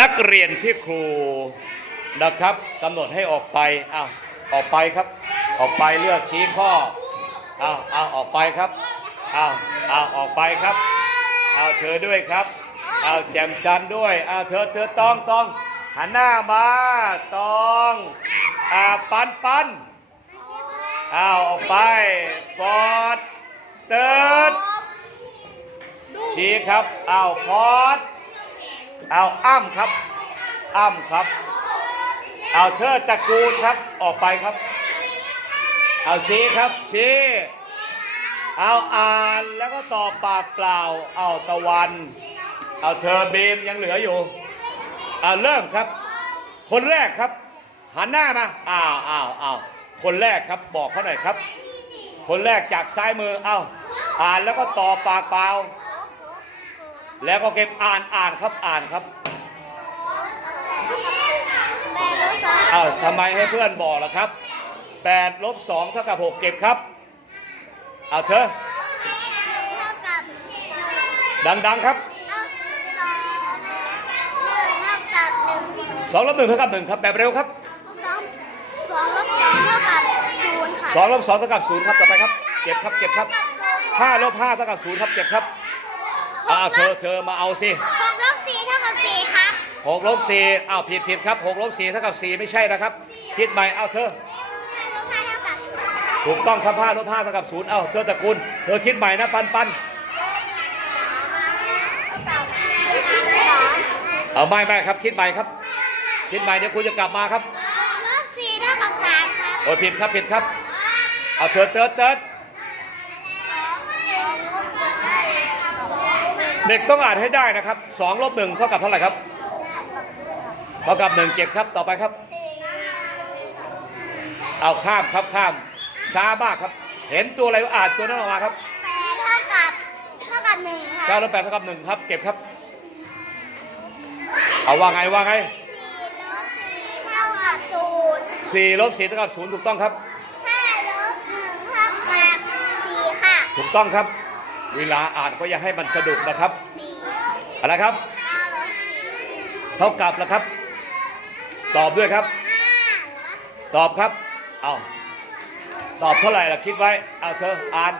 นักเรียนที่ครูนะครับกำหนดให้ออกไปอ้าวออกไปครับ ออกไปเลือกชี้ข้ออ้าวอ้าวออกไปครับอ้าวอ้าวออกไปครับอ้าวเธอด้วยครับอ้าวแจมจันทร์ด้วยอ้าวเธอเธอต้องต้องหันหน้ามาต้องอ่าปันปันอ้าวออกไปฟอร์ดเติร์ดชี้ครับอ้าวพอร์ด เอาอ้ำครับ อ้ำครับ เอาเธอตระกูลครับ ออกไปครับ เอาชี้ครับชี้เอาอ่านแล้วก็ตอบปากเปล่า เอาตะวัน เอาเธอเบีมยังเหลืออยู่เอาเริ่มครับ คนแรกครับ หันหน้ามาอ้าวอ้าวอ้าวคนแรกครับบอกเขาหน่อยครับ คนแรกจากซ้ายมือ เอาอ่านแล้วก็ตอบปากเปล่า แล้วก็เก็บอ่านอ่านครับอ่านครับอ้าวทำไมให้เพื่อนบอกล่ะครับ8ลบ2เท่ากับ 6 เก็บครับเอาเธอดังๆครับ2ลบ1เท่ากับ1ครับแบบเร็วครับ2ลบ2เท่ากับ0ครับต่อไปครับเก็บครับเก็บครับ5ลบ5เท่ากับ0ครับเก็บครับ อ้าวเธอเธอมาเอาสิหกลบสี่อ้าวผิดผิดครับหกลบสี่เท่ากับสี่ไม่ใช่นะครับ คิดใหม่เอาเธอถูกต้องครับห้าลบห้าเท่ากับศูนย์เอาเธอตระกูลเธอคิดใหม่นะปันปันเอาไม่ไม่ครับ คิดใหม่ครับ คิดใหม่เดี๋ยวคุณจะกลับมาครับโอ้ผิดครับผิดครับเอาเธอเติร์ดเติร์ด เด็กต้องอ่านให้ได้นะครับสองลบหนึ่งเท่ากับเท่าไหร่ครับเท่ากับหนึ่งเก็บครับต่อไปครับ เอาข้ามครับข้าม ช้ามากครับ เห็นตัวอะไรอ่านตัวนั้นออกมาครับเก้าลบแปดเท่ากับหนึ่งครับ เก็บครับ เอาว่าไงว่าไงสี่ลบสี่เท่ากับศูนย์ถูกต้องครับถูกต้องครับ เวลาอ่านก็อย่าให้มันสะดุดนะครับอะไรครับ เท่ากับแล้วครับ ตอบด้วยครับ ตอบครับเอาตอบเท่าไหร่ล่ะคิดไว้เอาเธออ่าน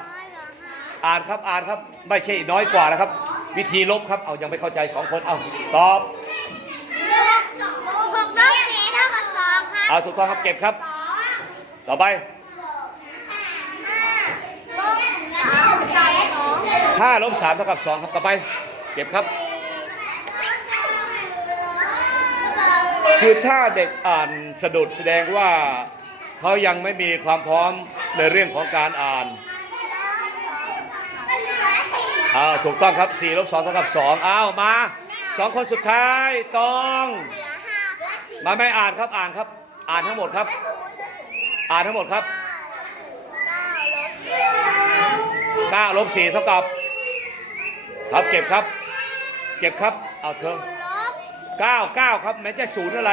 อ่านครับอ่านครับ ไม่ใช่น้อยกว่านะครับ วิธีลบครับเอายังไม่เข้าใจสองคนเอาตอบเอาถูกต้องครับเก็บครับ ต่อไป ห้าลบสามเท่ากับสองครับต่อไป เก็บครับคือถ้าเด็กอ่านสะดุดแสดงว่าเขายังไม่มีความพร้อมในเรื่องของการอ่านอ้าถูกต้องครับ4ลบ2เท่ากับ2อ้าวมาสองคนสุดท้ายต้องมาไม่อ่านครับอ่านครับ อ่านทั้งหมดครับ อ่านทั้งหมดครับ9ลบ4เท่ากับ ครับเก็บครับ เก็บครับ เอาเถอะ9 9ครับแม้จะศูนย์อะไร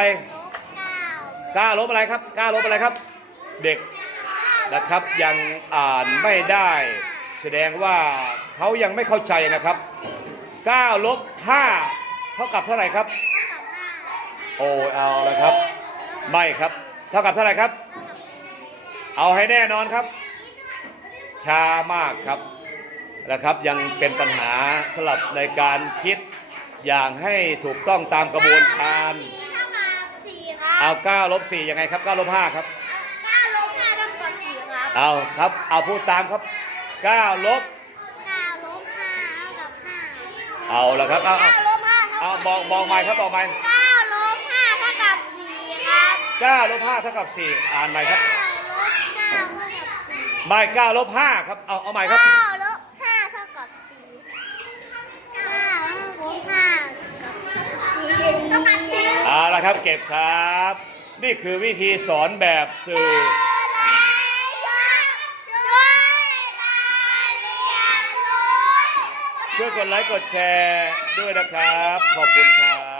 9ลบอะไรครับ9ลบอะไรครับ เด็กนะครับยังอ่านไม่ได้ แสดงว่าเขายังไม่เข้าใจนะครับ9ลบ5เท่ากับเท่าไหร่ครับโอ้เอาละครับ ไม่ครับ เท่ากับเท่าไหร่ครับ เอาให้แน่นอนครับช้ามากครับ นะครับยังเป็นปัญหาสำหรับในการคิดอย่างให้ถูกต้องตามกระบวนการเอา9ลบ4ยังไงครับ9ลบ5ครับเอาครับเอาพูดตามครับ9ลบเอาละครับเอาเอาเอาบอกบอกใหม่ครับบอกใหม่9ลบ5เท่ากับ4อ่านใหม่ครับไม่9ลบ5ครับเอาเอาใหม่ครับ ลบห้าเท่ากับสี่เก้าลบห้า เท่ากับสี่เอาละครับเก็บครับ นี่คือวิธีสอนแบบสื่อช่วยกดไลค์กดแชร์ด้วยนะครับ ขอบคุณครับ